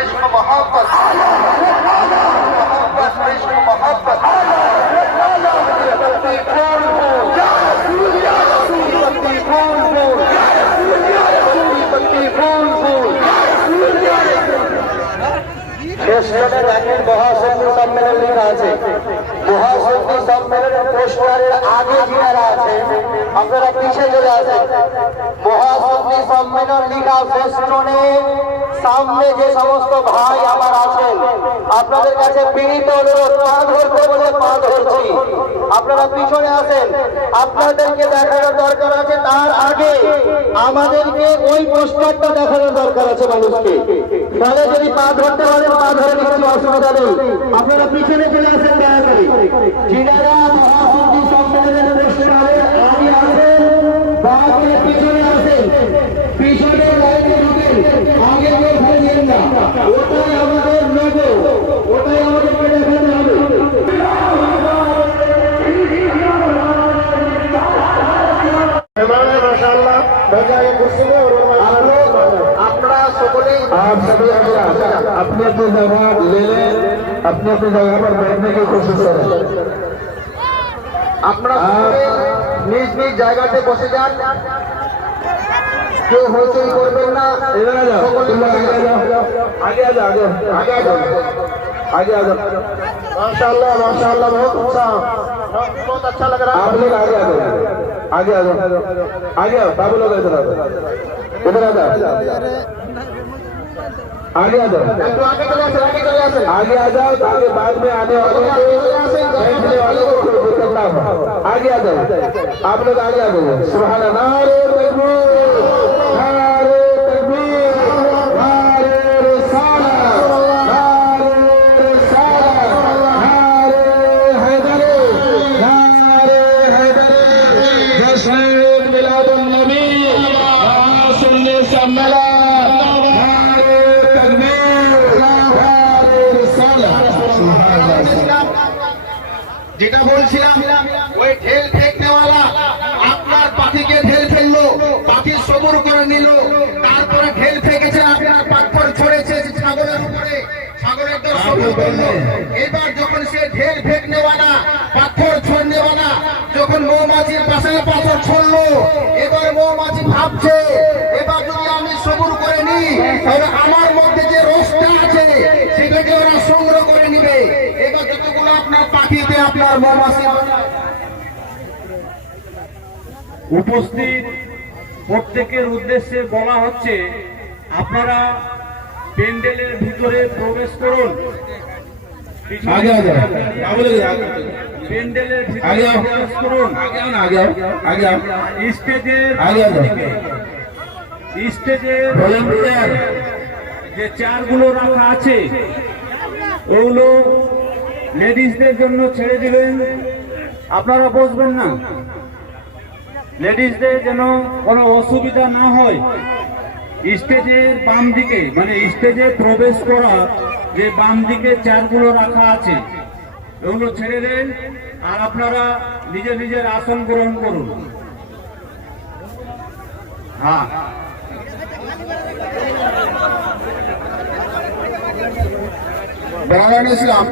इश्क मोहब्बत इश्क मोहब्बत শেষজনের রাখেন মহাসন্ধি সম্মেলন লেখা আছে। মহাসন্ধি সম্মেলনের পোস্টারের আগে যারা আছে আপনারা পিছিয়ে চলে আসেন। মহাসন্ধি সম্মেলন লেখা ফেস্টুনে সামনে যে সমস্ত ভাই আমার আছেন আপনাদের কাছে বিনীত অনুরোধ, পা ধরতে বলে পা ধরছি, আপনারা পিছনে আসেন। আপনাদেরকে দেখানোর দরকার আছে, তার আগে আমাদেরকে ওই পোস্টারটা দেখানোর দরকার আছে মানুষকে। তাহলে যদি পা ধরতে পারেন পা ধরে নিচ্ছি, অসুবিধা নেই। আপনারা পিছনে চলে আসেন দয়া করে। যিনারা মহাসন্ধি সম্মেলনের পোস্টারে আগে আছেন বাকি পিছনে আসেন, পিছনে লাইনে ঢুকেন, আগে কেউ ফেলেন না। ওটাই আমাদের লোগো, ওটাই আমাদেরকে দেখাতে হবে। माशाअल्लाह बजाय कुर्सी में और अपना सकले आप सभी अपनी अपनी जगह ले लें, अपनी अपनी जगह पर बैठने की कोशिश करें। अपना निज निज जगह पे बसे जान, क्यों होचई करবেন না। इधर आ जाओ, आगे आ जाओ, आगे आ जाओ, आगे आ जाओ। माशाअल्लाह माशाअल्लाह बहुत अच्छा लग रहा है। आप लोग आगे आ जाओ, आगे आ जाओ, आगे आओ, बाबू लोग इधर आ जाओ, इधर आ जाओ, आगे आ जाओ, आगे आ जाओ ताकि बाद में आने वाले बैठने वालों को दिक्कत ना हो। आगे आ जाओ, आप लोग आगे आ जाओ। सुभान अल्लाह, नारे तकबीर, नारे तकबीर, नारे रिसालत, नारे रिसालत, नारे हैदरी, नारे हैदरी, जश्न मिलादुन नबी, सुन्नी सम्मेलन, नारे तकबीर, नारे रिसालत। যেটা বলছিলাম ওই ঢেল ফেকনেওয়ালা আপনার পাখিকে ঢেল ফেললো, পাখি সবুর করে নিল, তারপরে ঢেল ফেকেছেন আপনার পাথর ছড়েছে ছাগলের উপরে, ছাগলের দর সবুর করলো। এবার যখন সে ঢেল ফেকনেওয়ালা পাথর ছড়নেওয়ালা যখন মৌমাছির পাশে পাথর ছড়লো, এবার মৌমাছি ভাবছে এবার যদি আমি সবুর করে নিই তাহলে আমার মধ্যে যে রসটা আছে সেটাকে ওরা সংগ্রহ করে নিবে। এবার যতগুলো আপনার পাখিতে আপনার মৌমাছি উপস্থিত প্রত্যেকের উদ্দেশ্যে বলা হচ্ছে আপনারা প্যান্ডেলের ভিতরে প্রবেশ করুন। প্যান্ডেলের ভিতরে প্রবেশ করুন। স্টেজের যে চেয়ারগুলো রাখা আছে ওগুলো লেডিসদের জন্য ছেড়ে দিবেন, আপনারা বসবেন না। লেডিসদের যেন কোনো অসুবিধা না হয়। স্টেজের বাম দিকে মানে স্টেজে প্রবেশ করা যে বাম দিকে চেয়ারগুলো রাখা আছে ওগুলো ছেড়ে দেন, আর আপনারা নিজের নিজের আসন গ্রহণ করুন। হ্যাঁ, বাংলাদেশ ইসলাম